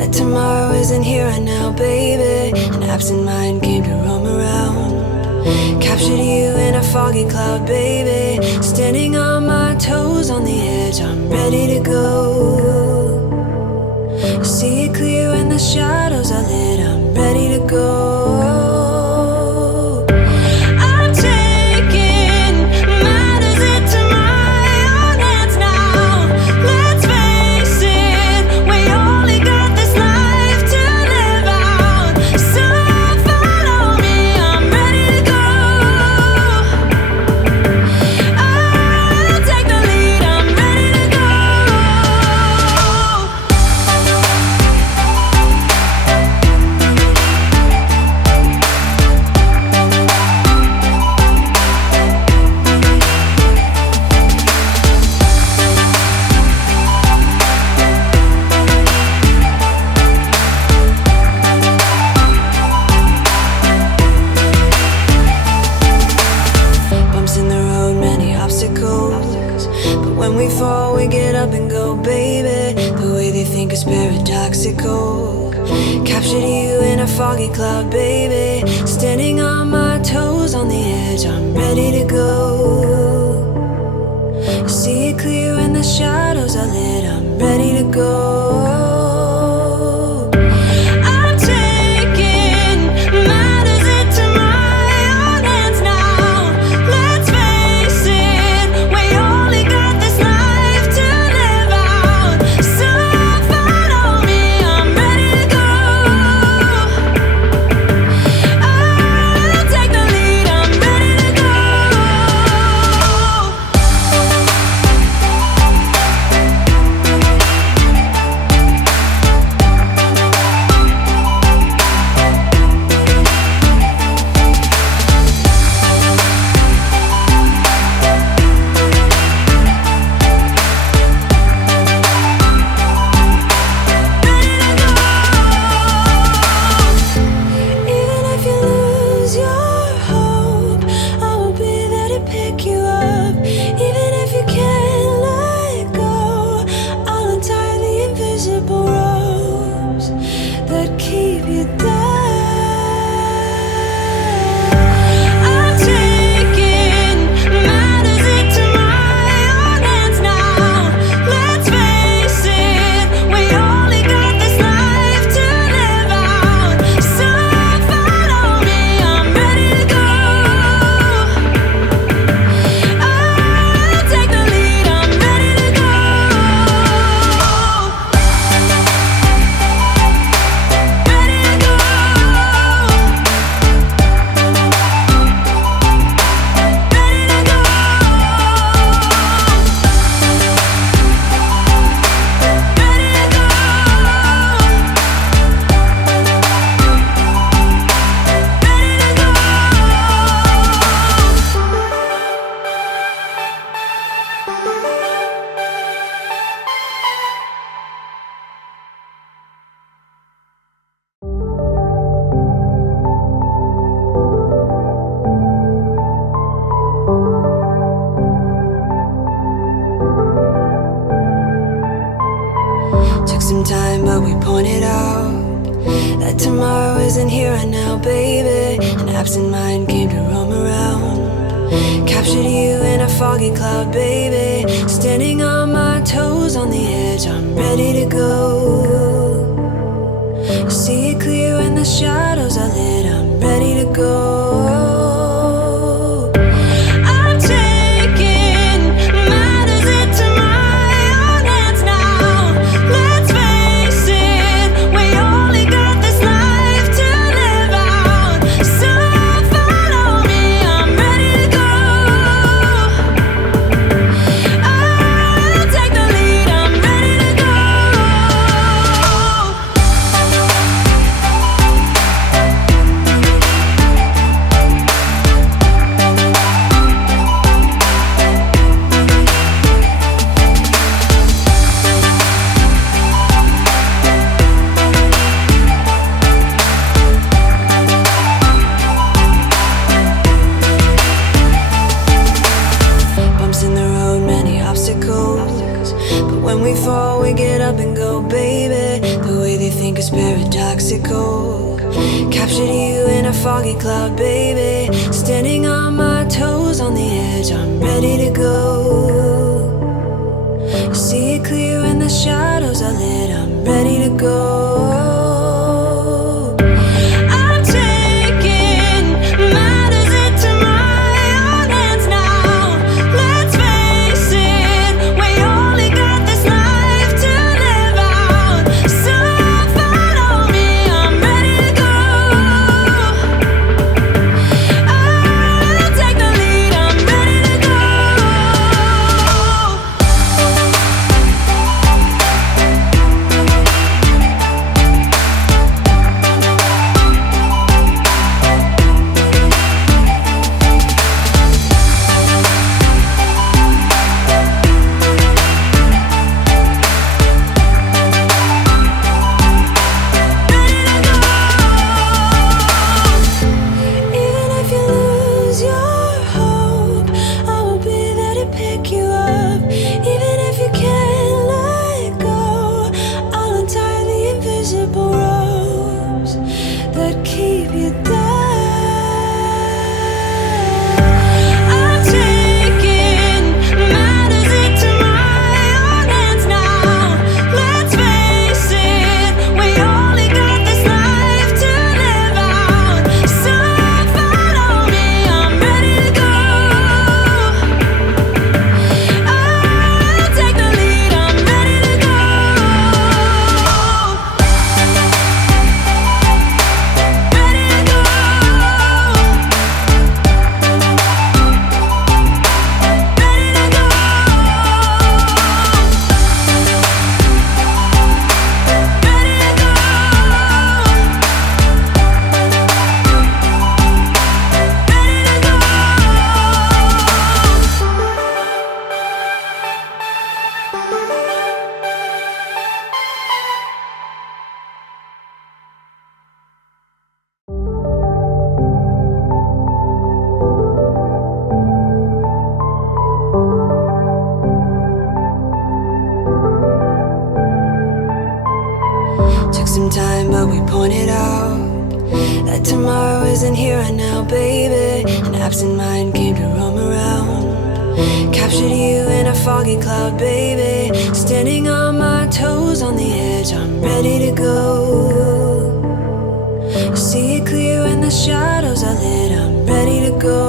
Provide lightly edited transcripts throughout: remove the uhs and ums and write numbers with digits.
That tomorrow isn't here right now, baby. An absent mind came to roam around. Captured you in a foggy cloud, baby. Standing on my toes on the edge, I'm ready to go. See it clear when the shadows are lit, I'm ready to go. Captured you in a foggy cloud, baby. Standing on my toes on the edge, I'm ready to go. See it clear when the shadows are lit, I'm ready to go. Some time, but we pointed out that tomorrow isn't here right now, baby. An absent mind came to roam around. Captured you in a foggy cloud, baby. Standing on my toes on the edge, I'm ready to go. See it clear when the shadows are lit, I'm ready to go. think is paradoxical. Captured you in a foggy cloud, baby. Standing on my toes on the edge, I'm ready to go. See it clear when the shadows are lit, I'm ready to go. Some time, but we pointed out that tomorrow isn't here right now, baby. An absent mind came to roam around. Captured you in a foggy cloud, baby. Standing on my toes on the edge, I'm ready to go. See it clear when the shadows are lit, I'm ready to go.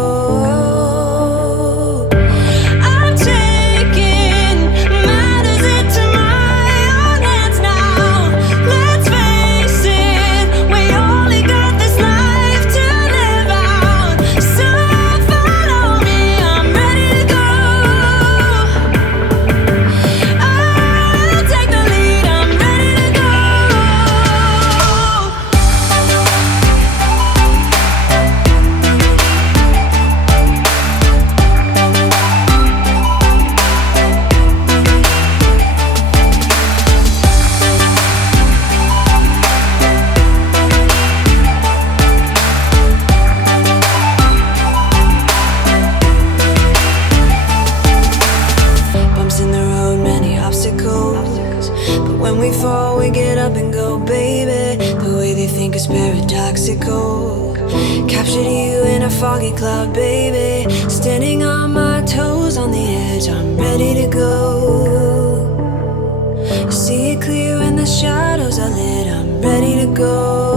Paradoxical. Captured you in a foggy cloud, baby. Standing on my toes on the edge, I'm ready to go. See it clear when the shadows are lit, I'm ready to go.